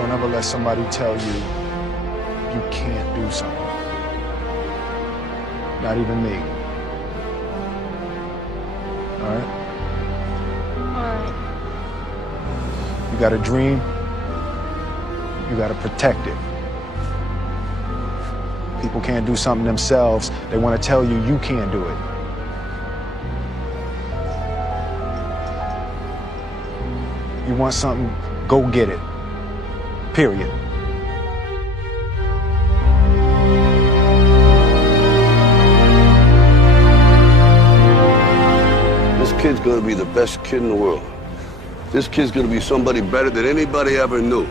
Don't ever let somebody tell you you can't do something. Not even me. All right? Alright. You got a dream, you got to protect it. People can't do something themselves. They want to tell you you can't do it. You want something, go get it. Period. This kid's gonna be the best kid in the world. This kid's gonna be somebody better than anybody ever knew.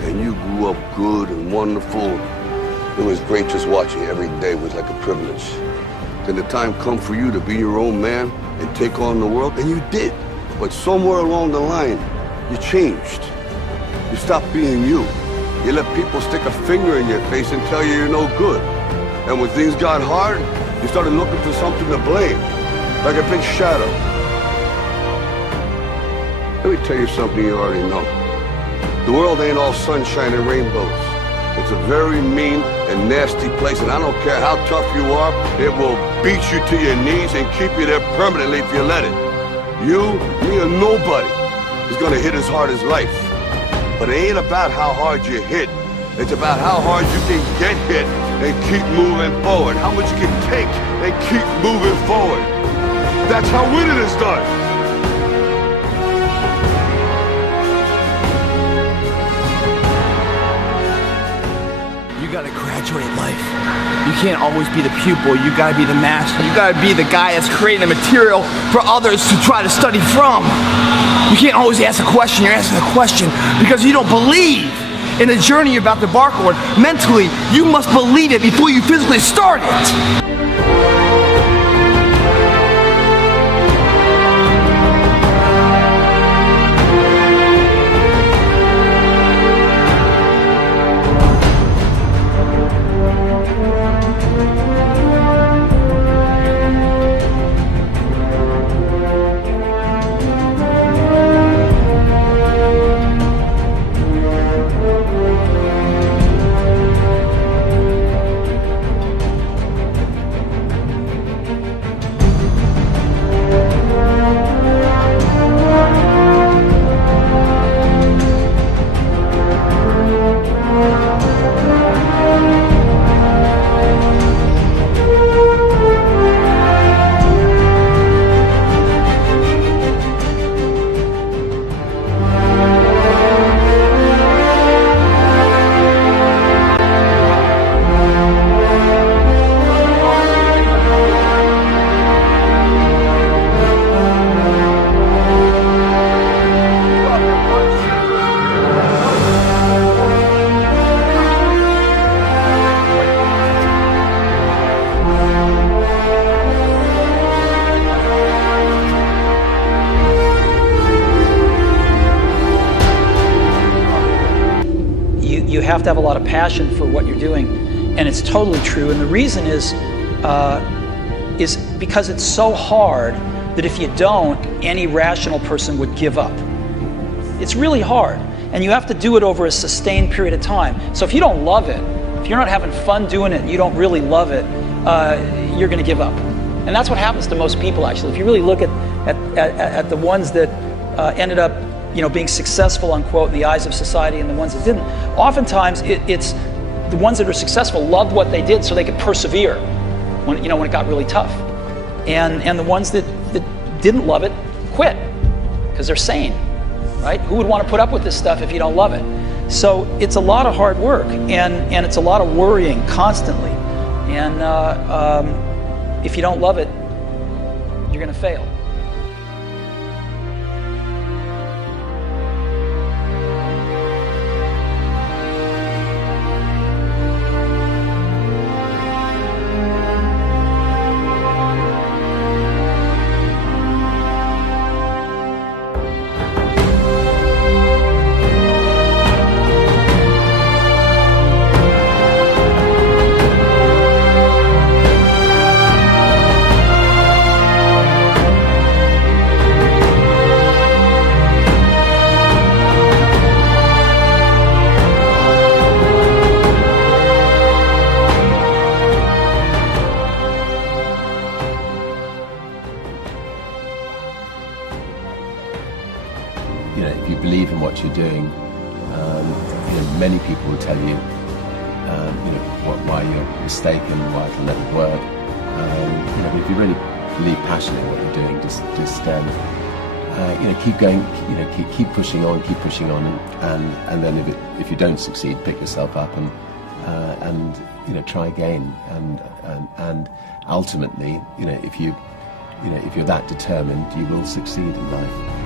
And you grew up good and wonderful. It was great just watching. Every day was like a privilege. Then the time come for you to be your own man and take on the world, and you did. But somewhere along the line, you changed. You stopped being you. You let people stick a finger in your face and tell you you're no good. And when things got hard, you started looking for something to blame, like a big shadow. Let me tell you something you already know. The world ain't all sunshine and rainbows. It's a very mean and nasty place, and I don't care how tough you are, it will beat you to your knees and keep you there permanently if you let it. You, me, or nobody is gonna hit as hard as life. But it ain't about how hard you hit. It's about how hard you can get hit and keep moving forward. How much you can take and keep moving forward. That's how winning is done. You gotta graduate life. You can't always be the pupil, you gotta be the master. You gotta be the guy that's creating the material for others to try to study from. You can't always ask a question, you're asking a question because you don't believe in the journey you're about to embark on. Mentally, you must believe it before you physically start it. You have to have a lot of passion for what you're doing, and it's totally true. And the reason is because it's so hard that if you don't, any rational person would give up. It's really hard, and you have to do it over a sustained period of time. So if you don't love it, if you're not having fun doing it, and you don't really love it, you're going to give up. And that's what happens to most people, actually. If you really look at the ones that ended up being successful, unquote, in the eyes of society, and the ones that didn't. Oftentimes, it's the ones that are successful loved what they did so they could persevere when it got really tough. And the ones that didn't love it quit because they're sane, right? Who would want to put up with this stuff if you don't love it? So it's a lot of hard work, and it's a lot of worrying constantly. And if you don't love it, you're going to fail. many people will tell you, why you're mistaken, why it'll never work. If you really believe passionately in what you're doing, just keep going, keep pushing on, and then if you don't succeed, pick yourself up and try again, and ultimately, if you're that determined, you will succeed in life.